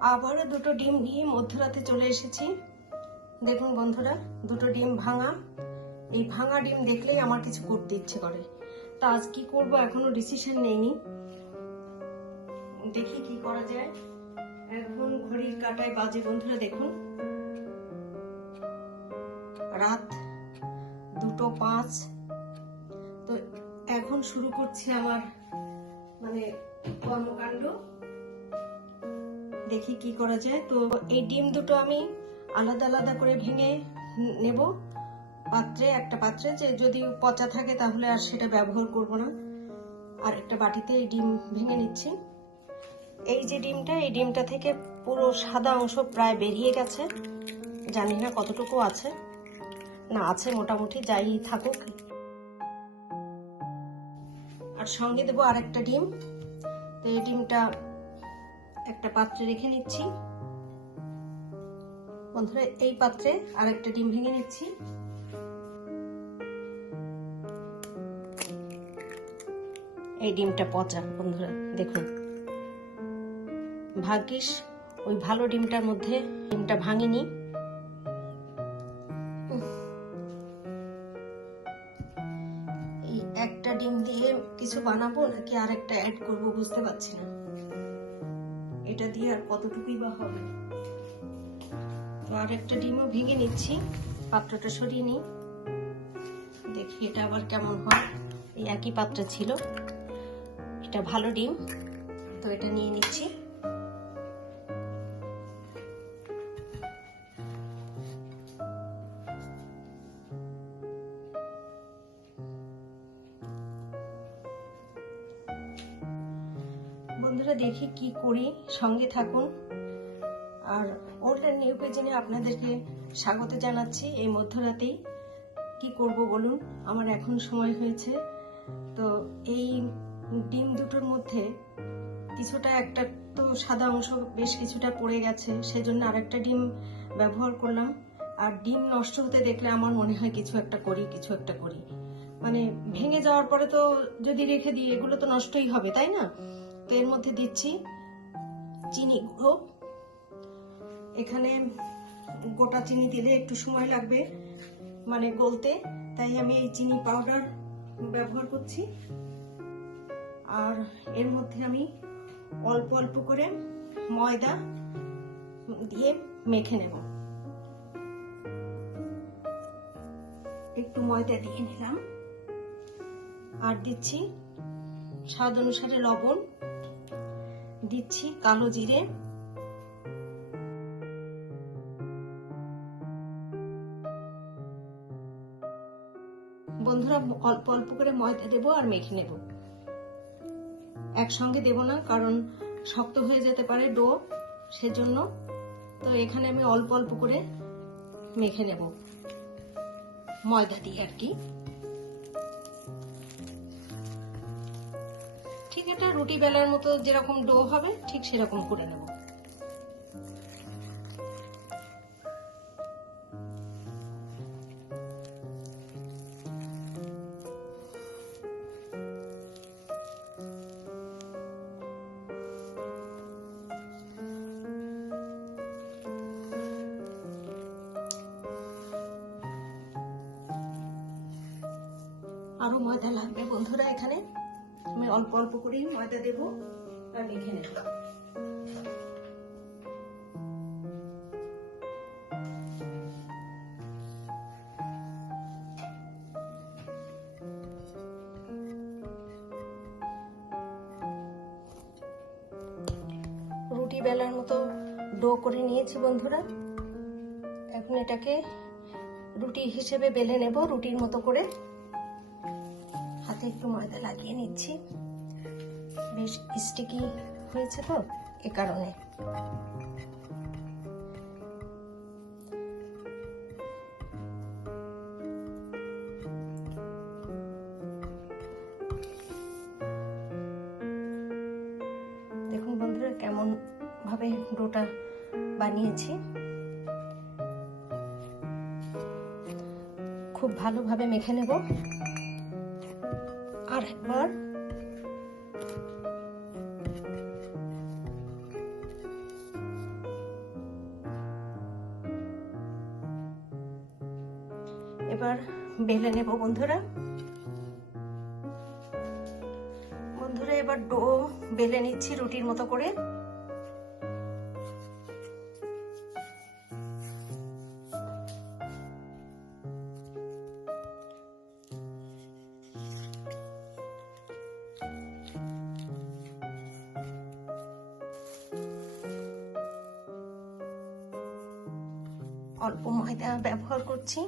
আবারও দুটো ডিম নিয়ে মধ্যরাতে চলে এসেছি। দেখুন বন্ধুরা, দুটো ডিম ভাঙা। এই ভাঙা ডিম দেখলেই আমার কিছু করতে ইচ্ছে করে। তা আজ কি করব এখনও ডিসিশন নেইনি। দেখি কি করা যায়। এখন ঘড়ির কাটায় বাজে বন্ধুরা, দেখুন। রাত দুটো পাঁচ। তো এখন শুরু করছি আমার মানে কর্মকাণ্ড। দেখি কি করা যায়। তো এই ডিম দুটো আমি আলাদা আলাদা করে ভেঙে নেব। পাত্রে, একটা পাত্রে যে যদি পচা থাকে তাহলে আর সেটা ব্যবহার করব না। আর একটা বাটিতে এই ডিম ভেঙে নিচ্ছি। এই যে ডিমটা, এই ডিমটা থেকে পুরো সাদা অংশ প্রায় বেরিয়ে গেছে। জানি না কতটুকু আছে। না, আছে মোটামুটি, যাই থাকুক। আর সঙ্গে দেবো আরেকটা ডিম। তো এই ডিমটা একটা পাত্রে রেখে নিচ্ছি। বন্ধুরা, এই পাত্রে আরেকটা ডিম ভেঙে নিচ্ছি। এই ডিমটা পচা, বন্ধুরা, দেখুন। ভাগ্যিস ওই ভালো ডিমটার মধ্যে ডিমটা ভাঙিনি। একটা ডিম দিয়ে কিছু বানাবো নাকি আরেকটা অ্যাড করব বুঝতে পারছি না। এটা দিয়ে আর কতটুকুই বা হবে? তো আর একটা ডিমও ভেঙে নিচ্ছি। পাত্রটা সরিয়ে নিই। দেখি এটা আবার কেমন হয়। এই একই পাত্র ছিল। এটা ভালো ডিম। তো এটা নিয়ে নিচ্ছি। করি, সঙ্গে থাকুন। আর ওল্ড নিউ পেজিনে আপনাদেরকে স্বাগত জানাচ্ছি এই মধ্যরাতেই। কি করব বলুন? আমার এখন সময় হয়েছে। তো এই ডিম দুটোর মধ্যে কিছুটা একটা তো সাদা অংশ বেশ কিছুটা পড়ে গেছে, সেজন্য আরেকটা ডিম ব্যবহার করলাম। আর ডিম নষ্ট হতে দেখলে আমার মনে হয় কিছু একটা করি, কিছু একটা করি। মানে ভেঙে যাওয়ার পরে তো যদি রেখে দিই, এগুলো তো নষ্টই হবে, তাই না? তো এর মধ্যে দিচ্ছি। চিনি গুঁড়ো। এখানে গোটা চিনি দিলে একটু সময় লাগবে মানে গলতে। তাই আমি এই চিনি পাউডার ব্যবহার করছি। আর এর মধ্যে আমি অল্প অল্প করে ময়দা দিয়ে মেখে নেব। একটু ময়দা দিয়ে নিলাম। আর দিচ্ছি স্বাদ অনুসারে লবণ। দিচ্ছি কালো জিরে। বন্ধুরা, অল্প অল্প করে ময়দা দেবো আর মেখে নেব। একসঙ্গে দেব না, কারণ শক্ত হয়ে যেতে পারে ডো, সেজন্য। তো এখানে আমি অল্প অল্প করে মেখে নেব ময়দা দিয়ে আর কি। ঠিক এটা রুটি বেলার মতো যেরকম ডো হবে, ঠিক সেরকম করে নেব। আরও ময়দা লাগবে বন্ধুরা এখানে। আমি অল্প অল্প করেই ময়দা দেবো আর মেখে নেব। রুটি বেলার মতো ডো করে নিয়েছি বন্ধুরা। এখন এটাকে রুটি হিসেবে বেলে নেব রুটির মতো করে। হাতে একটু ময়দা লাগিয়ে নিচ্ছি। বেশ স্টিকি হয়েছে তো এ কারণে। দেখুন বন্ধুরা, কেমন ভাবে ডোটা বানিয়েছি। খুব ভালোভাবে মেখে নেব। একবার। এবার বেলে নেব বন্ধুরা। বন্ধুরা এবার ডো বেলে নিচ্ছি রুটির মতো করে। ময়দা ব্যবহার করছি।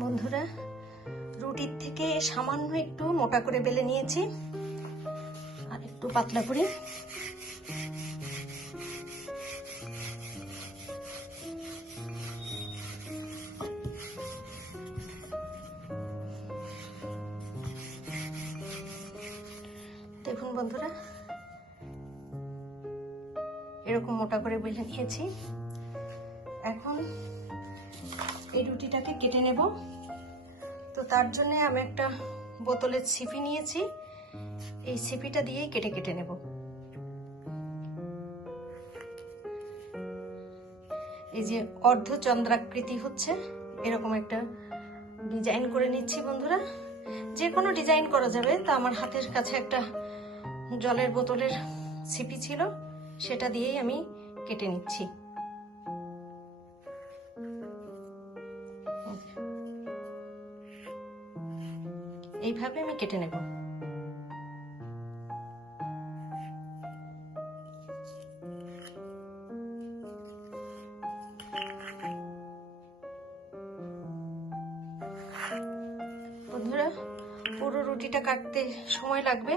বন্ধুরা রুটির থেকে সামান্য একটু মোটা করে বেলে নিয়েছি। আর একটু পাতলা করে এরকম মোটা করে বেলে নিয়েছি এখন এই রুটিটাকে কেটে নেব। তো তার জন্যে আমি একটা বোতলের ছিপি নিয়েছি। এই ছিপিটা দিয়েই কেটে কেটে নেব। এই যে অর্ধচন্দ্রাকৃতি হচ্ছে, এরকম একটা ডিজাইন করে নিচ্ছি বন্ধুরা। যে কোনো ডিজাইন করা যাবে। তা আমার হাতের কাছে একটা জলের বোতলের ছিপি ছিল। সেটা দিয়েই আমি কেটে নিচ্ছি। এইভাবে আমি কেটে নেব। বন্ধুরা, পুরো রুটিটা কাটতে সময় লাগবে,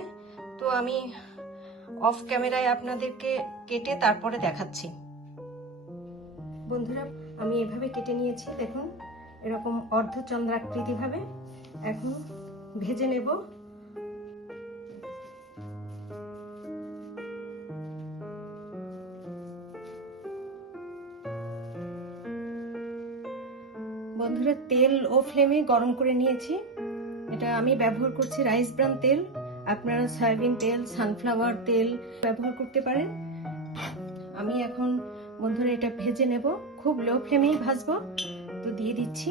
তো আমি অফ ক্যামেরায় আপনাদেরকে কেটে তারপরে দেখাচ্ছি। বন্ধুরা, আমি এভাবে কেটে নিয়েছি, দেখুন, এরকম অর্ধচন্দ্রাকৃতি ভাবে। এখন ভেজে নেব। বন্ধুরা, তেল ও ফ্লেমে গরম করে নিয়েছি। এটা আমি ব্যবহার করছি রাইস ব্রান তেল। আপনারা সয়াবিন তেল, সানফ্লাওয়ার তেল ব্যবহার করতে পারেন। আমি এখন বন্ধুরা এটা ভেজে নেব। খুব লো ফ্লেমেই ভাজবো। তো দিয়ে দিচ্ছি।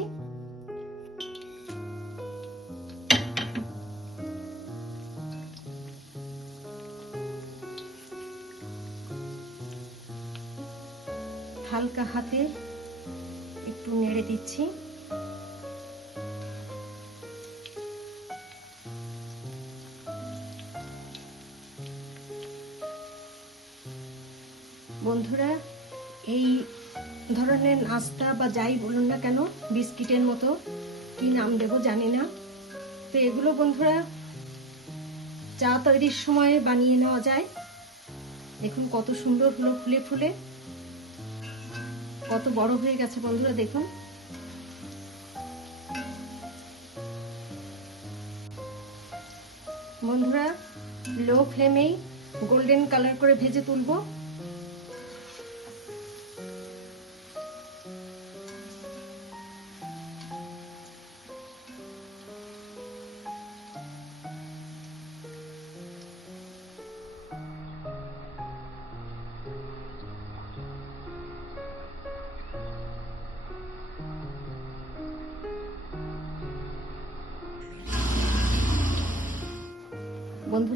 হালকা হাতে একটু নেড়ে দিচ্ছি। নাস্তা বা যাই বলুন না কেন, বিস্কিটের মতো। কি নাম দেব জানি না। তো এগুলো বন্ধুরা চা তৈরির সময় বানিয়ে নেওয়া যায়। দেখুন কত সুন্দর হলো ফুলে ফুলে। কত বড় হয়ে গেছে বন্ধুরা, দেখুন। বন্ধুরা লো ফ্লেমেই গোল্ডেন কালার করে ভেজে তুলবো।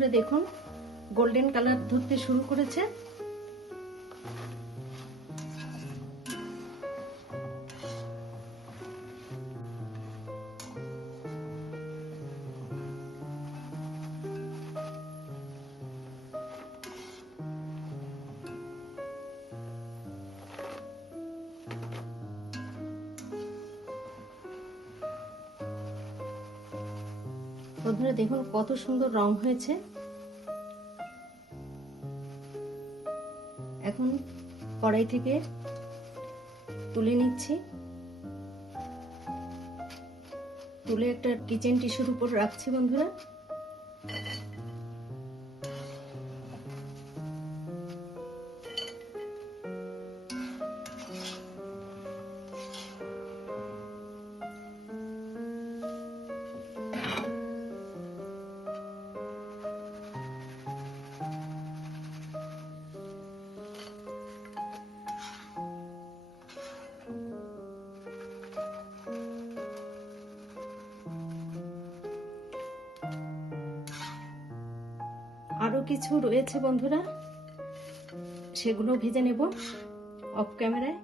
দেখুন গোল্ডেন কালার ধরতে শুরু করেছে। বন্ধুরা, দেখুন কত সুন্দর রং হয়েছে। এখন কড়াই থেকে তুলে নিচ্ছি। তুলে একটা কিচেন টিস্যুর উপর রাখছি বন্ধুরা। কিছু রয়েছে বন্ধুরা? সেগুলো ভেজে নেব অফ ক্যামেরায়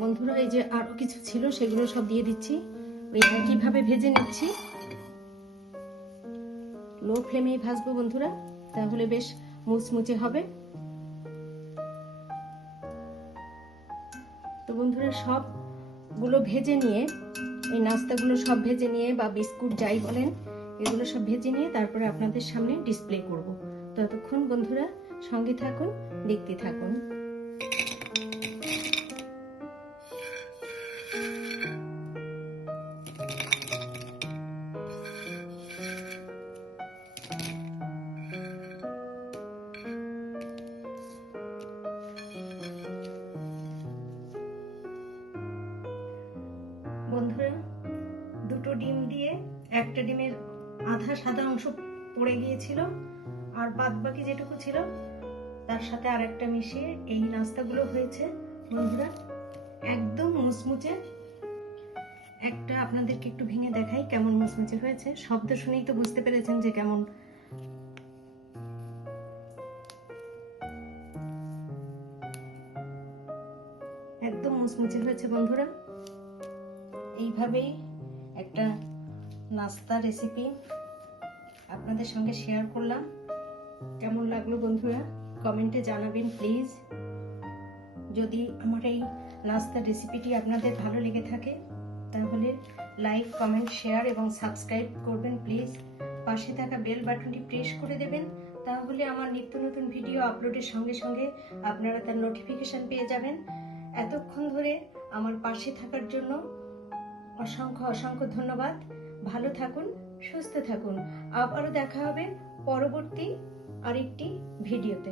বন্ধুরা, এই যে আরও কিছু ছিল, সেগুলো সব দিয়ে দিচ্ছি। একইভাবে ভেজে নিচ্ছি। লো ফ্লেমেই ভাজবো বন্ধুরা, তাহলে বেশ মুচমুচে হবে। তো বন্ধুরা, সবগুলো ভেজে নিয়ে, এই নাস্তাগুলো সব ভেজে নিয়ে বা বিস্কুট যাই বলেন এগুলো সব ভেজে নিয়ে তারপরে আপনাদের সামনে ডিসপ্লে করব। ততক্ষণ বন্ধুরা সঙ্গে থাকুন, দেখতে থাকুন। বন্ধুরা, দুটো ডিম দিয়ে একটা ডিমের আধা সাদা অংশ পড়ে গিয়েছিল, আর বাদ বাকি যেটুকু ছিল, তার সাথে আর একটা মিশিয়ে এই নাস্তাগুলো হয়েছে। বন্ধুরা, একদম মুচমুচে। একটা আপনাদেরকে একটু ভেঙে দেখাই কেমন মুচমুচে হয়েছে। শব্দ শুনেই তো বুঝতে পেরেছেন যে কেমন। একদম মুচমুচে হয়েছে বন্ধুরা। এইভাবেই নাস্তা রেসিপি আপনাদের সঙ্গে শেয়ার করলাম। কেমন লাগল বন্ধুরা? কমেন্টে জানাবেন প্লিজ যদি আমার এই নাস্তার রেসিপিটি আপনাদের ভালো লেগে থাকে, তাহলে লাইক কমেন্ট শেয়ার এবং সাবস্ক্রাইব করবেন প্লিজ পাশে থাকা বেল বাটনটি প্রেস করে দেবেন, তাহলে আমার নিত্য নতুন ভিডিও আপলোডের সঙ্গে সঙ্গে আপনারা তার নোটিফিকেশন পেয়ে যাবেন। এতক্ষণ ধরে আমার পাশে থাকার জন্য অসংখ্য অসংখ্য ধন্যবাদ। ভালো থাকুন সুস্থ থাকুন। আবারও দেখা হবে পরবর্তী আরেকটি ভিডিওতে।